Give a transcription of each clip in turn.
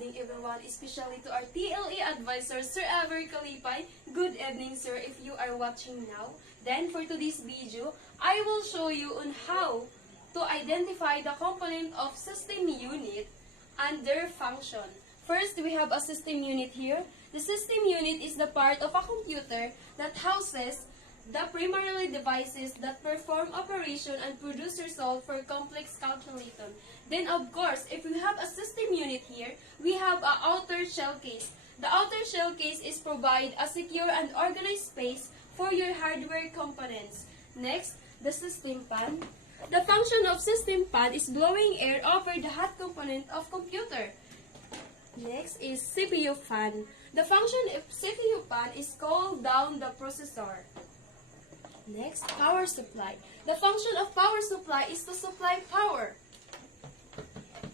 evening, everyone, especially to our TLE advisor, Sir Ever Kalipay. Good evening, sir, if you are watching now. Then, for today's video, I will show you on how to identify the component of system unit and their function. First, we have a system unit here. The system unit is the part of a computer that houses the primarily devices that perform operation and produce result for complex calculation. Then, of course, if we have a system unit here, we have an outer shell case. The outer shell case is provide a secure and organized space for your hardware components. Next, the system fan. The function of system fan is blowing air over the hot component of computer. Next is CPU fan. The function of CPU fan is cool down the processor. Next, power supply. The function of power supply is to supply power.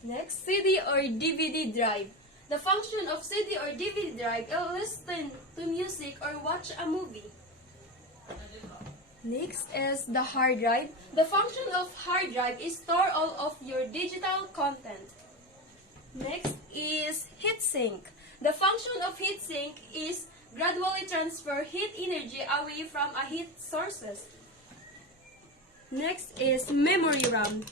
Next, CD or DVD drive. The function of CD or DVD drive is to listen to music or watch a movie. Next is the hard drive. The function of hard drive is store all of your digital content. Next is heatsink. The function of heatsink is gradually transfer heat energy away from a heat sources. Next is memory RAM.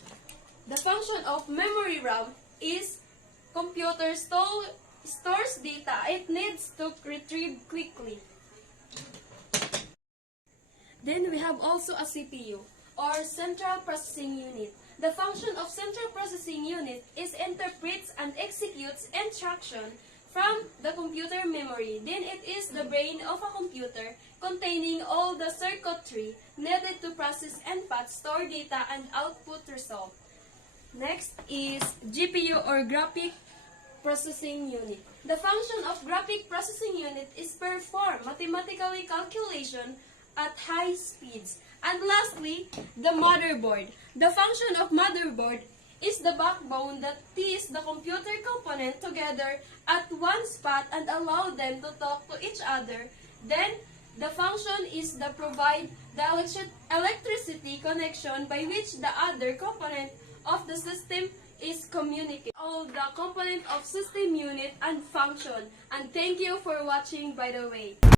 The function of memory RAM is computer stores data it needs to retrieve quickly. Then we have also a CPU or Central Processing Unit. The function of Central Processing Unit is interprets and executes instruction from the computer memory. Then it is the brain of a computer containing all the circuitry needed to process input, store data, and output result. Next is GPU or Graphic Processing Unit. The function of Graphic Processing Unit is perform mathematical calculation at high speeds. And lastly, the motherboard. The function of motherboard is the backbone that ties the computer component together at one spot and allow them to talk to each other. Then, the function is to provide the electricity connection by which the other component of the system is communicating. All the component of system unit and function. And thank you for watching, by the way.